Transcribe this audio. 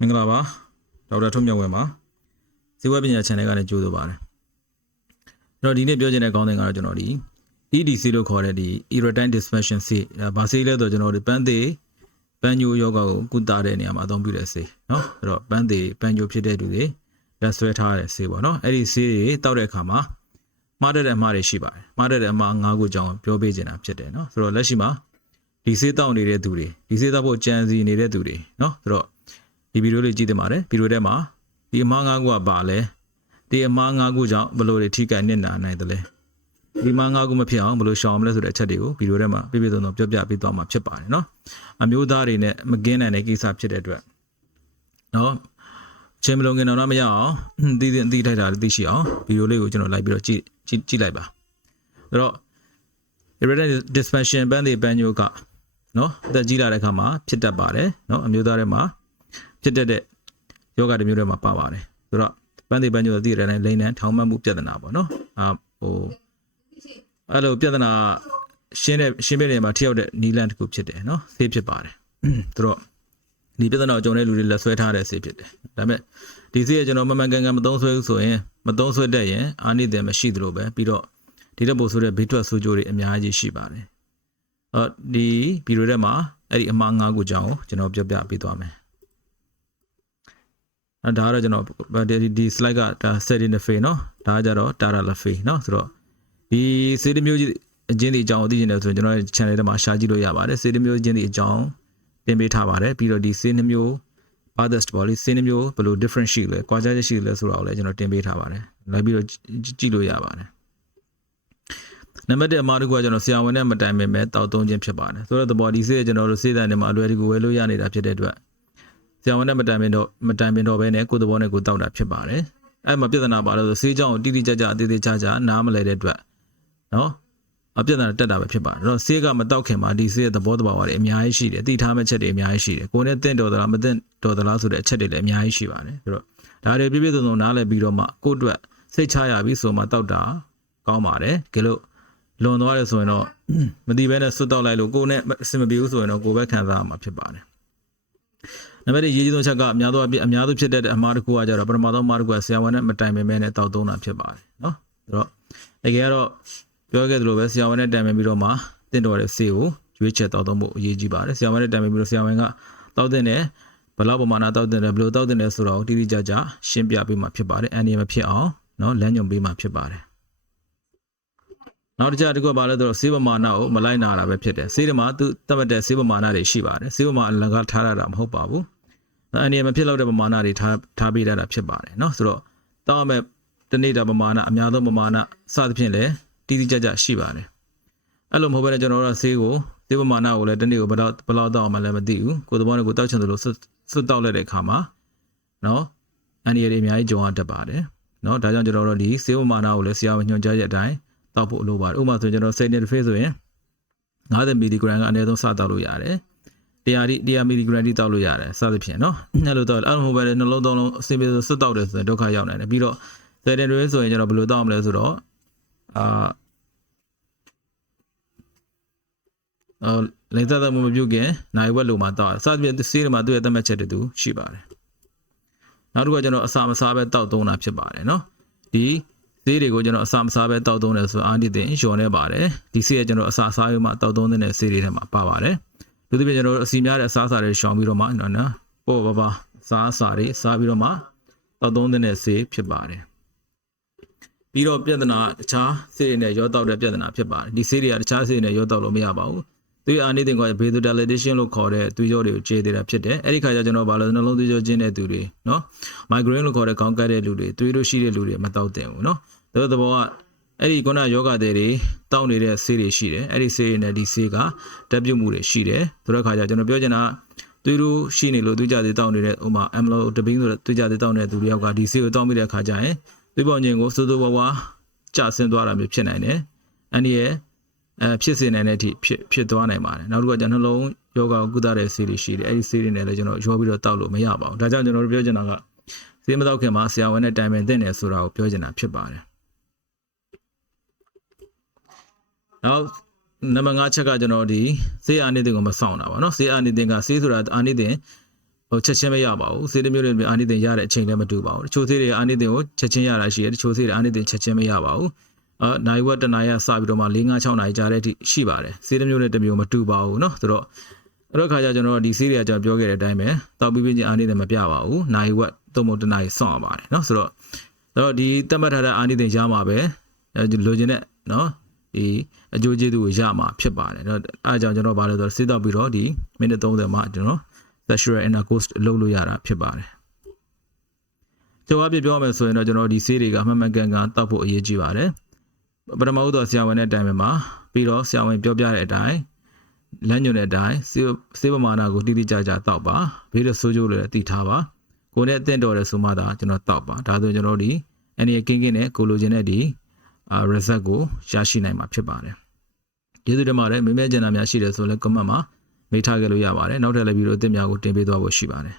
မင်္ဂလာပါဒေါက်တာထွန်းမြတ်ဝဲပါဇီဝပညာ channel ကနေကြိုးဆိုပါတယ်ကျွန်တော်ဒီနေ့ပြောချင်တဲ့ခေါင်းစဉ်ကတော့ကျွန်တော်ဒီ EDC လို့ခေါ်တဲ့ဒီ erectile dysfunction ဆေးဒါဘာဆေးလဲဆိုတော့ကျွန်တော်ဒီပန်းသေးပန်းညိုယောဂကိုကုသတဲ့နေရာမှာအသုံးပြုတဲ့ဆေးเนาะအဲ့တော့ပန်းသေးပန်းညိုဖြစ်တဲ့သူတွေလက်ဆွဲထားတဲ့ဆေးပေါ့เนาะအဲ့ဒီဆေးတွေတောက်တဲ့အခါမှာမှားတဲ့အမှားတွေရှိပါတယ်မှားတဲ့အမှား၅ခုကြောင်းပြောပေးချင်တာဖြစ်တယ်เนาะဆိုတော့လက်ရှိမှာဒီဆေးတောက်နေတဲ့သူတွေဒီဆေးတောက်ဖို့ကြံစီနေတဲ့သူတွေเนาะဆိုတော့ ဒီဗီဒီယိုလေးကြည့်တင်ပါတယ်ဗီဒီယိုထဲမှာဒီအမား၅ခုကပါလဲဒီအမား၅ခုကြောင့်ဘယ်လိုတွေထိခိုက်နစ်နာနိုင်သလဲဒီမား၅ခုမဖြစ်အောင်ဘယ်လိုရှောင်မလဲဆိုတဲ့အချက်တွေကိုဗီဒီယိုထဲမှာပြပြသုံးသုံးပြောပြပေးသွားမှာဖြစ်ပါတယ်เนาะအမျိုးသားတွေနဲ့မကင်းနိုင်တဲ့ကိစ္စဖြစ်တဲ့အတွက်เนาะချင်းမလုံးငင်တော့မရအောင်တည်တည်အတိထိုက်တာသိရှိအောင်ဗီဒီယိုလေးကိုကျွန်တော်လိုက်ပြီးတော့ကြည့်ကြည့်ကြည့်လိုက်ပါအဲ့တော့ irritable dysfunction ဘန်းတွေဘန်းညိုကเนาะအသက်ကြီးလာတဲ့အခါမှာဖြစ်တတ်ပါတယ်เนาะအမျိုးသားတွေမှာ ဖြစ်တတ်တဲ့ယောဂတစ်မျိုးတွေမှာပါပါတယ်ဆိုတော့ပန်းသေးပန်းကျိုးသိရတဲ့လိန်နံထောင်မှတ်မှုပြဿနာပေါ့နော်အာဟိုအဲ့လိုပြဿနာရှင်းတဲ့ရှင်းပြတဲ့မှာထိရောက်တဲ့နီလန်တစ်ခုဖြစ်တယ်နော်ဆေးဖြစ်ပါတယ်ဆိုတော့ဒီပြဿနာကိုကြုံတဲ့လူတွေလက်ဆွဲထားတဲ့ဆေးဖြစ်တယ်ဒါပေမဲ့ဒီဆေးကကျွန်တော်မမှန်ကန်ကန်မသုံးဆွဲဘူးဆိုရင်မသုံးဆွဲတတ်ရင်အာနိသင်မရှိသလိုပဲပြီးတော့ဒီတက်ဖို့ဆိုတဲ့ဘေးထွက်ဆိုးကျိုးတွေအများကြီးရှိပါတယ်အော်ဒီဗီဒီယိုထဲမှာအဲ့ဒီအမှား၅ခုကြောင်းကိုကျွန်တော်ပြောပြပေးသွားမယ် အဲဒါကတော့ကျွန်တော်ဒီဒီ slide ကဒါ setting the face เนาะဒါကကြတော့ data the face เนาะဆိုတော့ဒီစေတမျိုးကြီးအချင်းဒီအကြောင်းကိုသိချင်တယ်ဆိုရင်ကျွန်တော်ရဲ့ channel ထဲမှာရှာကြည့်လို့ရပါတယ်စေတမျိုးချင်းဒီအကြောင်းတင်ပေးထားပါတယ်ပြီးတော့ဒီစေနှမျိုး others ပေါ့လေစေနှမျိုးဘယ်လို different ရှိလဲကွာခြားချက်ရှိလဲဆိုတာကိုလည်းကျွန်တော်တင်ပေးထားပါတယ်လိုက်ပြီးတော့ကြည့်လို့ရပါတယ်နံပါတ်1အမှားတစ်ခုကကျွန်တော်ဆရာဝန်နဲ့မတိုင်ပင်ပဲတောက်သုံးခြင်းဖြစ်ပါတယ်ဆိုတော့သဘောဒီစေးကျွန်တော်တို့စေးတိုင်းထဲမှာအလွယ်တကူဝယ်လို့ရနေတာဖြစ်တဲ့အတွက် ဆရာဝန်နဲ့မတိုင်ပင်တော့မတိုင်ပင်တော့ဘဲနဲ့ကိုယ်သဘောနဲ့ကိုယ်တောက်တာဖြစ်ပါတယ်အဲ့မှာပြဿနာပါလို့ဆိုဆေးကြောင့်တိတိကျကျအသေးသေးချာချာနားမလဲတဲ့အတွက်နော်အပြဿနာတက်တာပဲဖြစ်ပါတယ်အဲ့တော့ဆေးကမတောက်ခင်မှာဒီဆေးရဲ့သဘောတဘာဝတွေအများကြီးရှိတယ်အတိထားမဲ့ချက်တွေအများကြီးရှိတယ်ကိုယ်နဲ့တင့်တော်သလားမတင့်တော်သလားဆိုတဲ့အချက်တွေလည်းအများကြီးရှိပါတယ်ဆိုတော့ဒါတွေပြည့်ပြည့်စုံစုံနားလည်ပြီးတော့မှကိုယ့်အတွက်စိတ်ချရပြီဆိုမှတောက်တာကောင်းပါတယ်ကြလို့လွန်သွားတယ်ဆိုရင်တော့မတိဘဲနဲ့ဆွတ်တောက်လိုက်လို့ကိုယ်နဲ့အဆင်မပြေဘူးဆိုရင်တော့ကိုယ်ပဲခံစားရမှာဖြစ်ပါတယ် နံပါတ်1ရေးကြီးဆုံးချက်ကအများသောအပြည့်အများစုဖြစ်တဲ့အမှားတစ်ခုကကြတော့ပထမဆုံးအမှားတစ်ခုကဆရာဝန်နဲ့မတိုင်ပင်မဲနဲ့တောက်သုံးတာဖြစ်ပါတယ်နော်ဆိုတော့တကယ်ကတော့ပြောခဲ့သလိုပဲဆရာဝန်နဲ့တိုင်ပင်ပြီးတော့မှတင့်တော်တဲ့ဆေးကိုရွေးချက်တောက်သုံးဖို့အရေးကြီးပါတယ်ဆရာဝန်နဲ့တိုင်ပင်ပြီးတော့ဆရာဝန်ကတောက်တဲ့နဲ့ဘယ်လောက်ပမာဏတောက်တဲ့လဲဘယ်လိုတောက်တဲ့လဲဆိုတော့တိတိကျကျရှင်းပြပေးမှာဖြစ်ပါတယ်အန်ဒီမဖြစ်အောင်နော်လမ်းညွှန်ပေးမှာဖြစ်ပါတယ်နောက်တစ်ချက်တစ်ခုကဘာလဲဆိုတော့ဆေးပမာဏကိုမလိုက်နာတာပဲဖြစ်တယ်ဆေးတွေမှာသူတတ်မှတ်တဲ့ဆေးပမာဏတွေရှိပါတယ်ဆေးပမာဏလည်းကထားရတာမဟုတ်ပါဘူး အဲ့ဒီမဖြစ်တော့တဲ့ပမာဏတွေထားထားပေးရတာဖြစ်ပါတယ်เนาะဆိုတော့တောင်းမဲ့တနေ့တာပမာဏအများဆုံးပမာဏစသဖြင့်လည်းတိတိကျကျရှိပါတယ်အဲ့လိုမဟုတ်ဘဲနဲ့ကျွန်တော်တို့ကဆေးကိုဆေးပမာဏကိုလည်းတနေ့ကိုဘယ်တော့ဘယ်လောက်တောက်အောင်မလဲမသိဘူးကိုယ်သဘောနဲ့ကိုယ်တောက်ချင်သလိုစွတ်တောက်လိုက်တဲ့အခါမှာเนาะအန်ဒီရီအများကြီးကြုံရတတ်ပါတယ်เนาะဒါကြောင့်ကျွန်တော်တို့ဒီဆေးပမာဏကိုလည်းဆရာဝန်ညွှန်ကြားချက်အတိုင်းတောက်ဖို့လိုပါတယ်ဥပမာဆိုကျွန်တော် setting phase ဆိုရင်50 mg ကအနည်းဆုံးစတောက်လို့ရတယ် တရားဒီတရားမီလီဂရမ်ဒီတောက်လို့ရတယ်စသဖြင့်နော်အဲ့လိုတော့အဲ့လိုမဟုတ်ပဲနှလုံးသုံးလုံးအစင်ပြေဆွတ်တောက်တယ်ဆိုရင်ဒုက္ခရောက်နိုင်တယ်ပြီးတော့ဆယ်တန်တွေဆိုရင်ကျွန်တော်ဘယ်လိုတောက်မလဲဆိုတော့အာအော်လေသာသမမပြုတ်ခင်နိုင်ဝက်လိုမှာတောက်စသဖြင့်စေးတွေမှာသူ့ရဲ့သတ်မှတ်ချက်တွေသူရှိပါတယ်နောက်တစ်ခုကကျွန်တော်အစာမစားပဲတောက်သုံးတာဖြစ်ပါတယ်နော်ဒီသေးတွေကိုကျွန်တော်အစာမစားပဲတောက်သုံးတယ်ဆိုအာဒီတင်လျှော်နေပါတယ်ဒီဆေးကကျွန်တော်အစာစားရမှတောက်သုံးတဲ့ဆေးတွေထဲမှာပါပါတယ် သဖြင့်ကျွန်တော်အစီများတဲ့အစားအစာတွေရှောင်ပြီးတော့မှနော်နော်ပေါ့ပါပါစားအစာတွေစားပြီးတော့မှတောက်သုံးတဲ့ဆေးဖြစ်ပါတယ်ပြီးတော့ပြဿနာတခြားဆေးတွေနဲ့ရောတောက်တဲ့ပြဿနာဖြစ်ပါတယ်ဒီဆေးတွေကတခြားဆေးတွေနဲ့ရောတောက်လို့မရပါဘူးသူအာနိသင်က vasodilation လို့ခေါ်တဲ့သွေးကြောတွေကိုကျေးသေးတာဖြစ်တယ်အဲ့ဒီခါကျကျွန်တော်ဘာလို့နှလုံးသွေးကြောကျင်းတဲ့သူတွေနော် migraine လို့ခေါ်တဲ့ခေါင်းကိုက်တဲ့လူတွေသွေးတို့ရှိတဲ့လူတွေမတောက်တင်ဘူးနော်ဒါသဘောကအဲ့ဒီခုနယောဂတဲ့တွေ တောက်နေတဲ့ဆေးတွေရှိတယ်အဲ့ဒီဆေးတွေနဲ့ဒီဆေးကတက်ပြုတ်မှုတွေရှိတယ်ဆိုတော့ခါကျကျွန်တော်ပြောချင်တာသွေးတို့ရှိနေလို့သွေးကြသေးတောက်နေတဲ့ဥမာ amlo တပင်းဆိုတဲ့သွေးကြသေးတောက်နေတဲ့သူတွေယောက်ကဒီဆေးကိုတောက်မိတဲ့ခါကျရင်သွေးပေါင်ခြင်းကိုစိုးစိုးဝါးဝါကျဆင်းသွားတာမျိုးဖြစ်နိုင်တယ်အဲ့ဒီရဲ့အဲဖြစ်စေနိုင်တဲ့အထိဖြစ်ဖြစ်သွားနိုင်ပါတယ်နောက်တစ်ခုကကျွန်တော်နှလုံးယောဂကိုကုသတဲ့ဆေးတွေရှိတယ်အဲ့ဒီဆေးတွေနဲ့လည်းကျွန်တော်ရောပြီးတော့တောက်လို့မရပါဘူးဒါကြောင့်ကျွန်တော်တို့ပြောချင်တာကဆေးမတောက်ခင်မှာဆရာဝန်နဲ့တိုင်ပင်သင့်တယ်ဆိုတာကိုပြောချင်တာဖြစ်ပါတယ် နောက်နံပါတ်5ချက်ကကျွန်တော်ဒီဆေးအာနိသင်ကိုမဆောင်တာပါเนาะဆေးအာနိသင်ကဆေးဆိုတာအာနိသင် ဟိုချက်ချင်းမရပါဘူးဆေးတစ်မျိုးနဲ့အာနိသင်ရတဲ့အချိန်လည်းမတူပါဘူးတချို့ဆေးတွေအာနိသင်ကိုချက်ချင်းရတာရှိတယ်တချို့ဆေးတွေအာနိသင်ချက်ချင်းမရပါဘူးအာနိုင်ဝက်တနာရစပြီးတော့မှ၄၅6နိုင်ကြာတဲ့အထိရှိပါတယ်ဆေးတစ်မျိုးနဲ့တစ်မျိုးမတူပါဘူးเนาะဆိုတော့အဲ့တော့ခါကျကျွန်တော်ဒီဆေးတွေကကျွန်တော်ပြောခဲ့တဲ့အတိုင်းပဲတောက်ပြီးပြင်းချင်းအာနိသင်မပြပါဘူးနိုင်ဝက်သုံးမတနာရီစောင့်ရပါတယ်เนาะဆိုတော့အဲ့တော့ဒီတတ်မှတ်ထားတဲ့အာနိသင်ရမှာပဲအဲလိုချင်တဲ့เนาะ ဒီအကျိုးကျေးဇူးကိုရမှာဖြစ်ပါတယ်เนาะအဲအကြောင်းကျွန်တော်ဗာလို့ဆိုတော့ဆေးတောက်ပြီးတော့ဒီမိနစ်30မှာကျွန်တော် sexual intercourse လုပ်လို့ရတာဖြစ်ပါတယ်။ကျော်အပြပြောရမယ်ဆိုရင်တော့ကျွန်တော်ဒီဆေးတွေကအမှန်မှန်ကန်ကန်တောက်ဖို့အရေးကြီးပါတယ်။ပထမဦးတော့ဆရာဝန်တဲ့အတိုင်းပဲမှာပြီးတော့ဆရာဝန်ပြောပြတဲ့အတိုင်းလမ်းညွှန်တဲ့အတိုင်းဆေးဆေးပမာဏကိုတိတိကျကျတောက်ပါ။ဘေးရဆိုးကျိုးလည်းသိထားပါ။ကိုယ်နဲ့အသင့်တော်တဲ့ဆိုမှသာကျွန်တော်တောက်ပါ။ဒါဆိုကျွန်တော်ဒီအနေကင်းကင်းနဲ့ကိုလိုချင်တဲ့ဒီအာ result ကိုရရှိနိုင်မှာဖြစ်ပါတယ်။ကျေးဇူးတင်ပါတယ်။မေးမြန်းချင်တာများရှိတယ်ဆိုလည်း comment မှာမေးထားခဲ့လို့ရပါတယ်နောက်ထပ်လည်းဗီဒီယိုအသစ်များကိုတင်ပေးသွားဖို့ရှိပါတယ်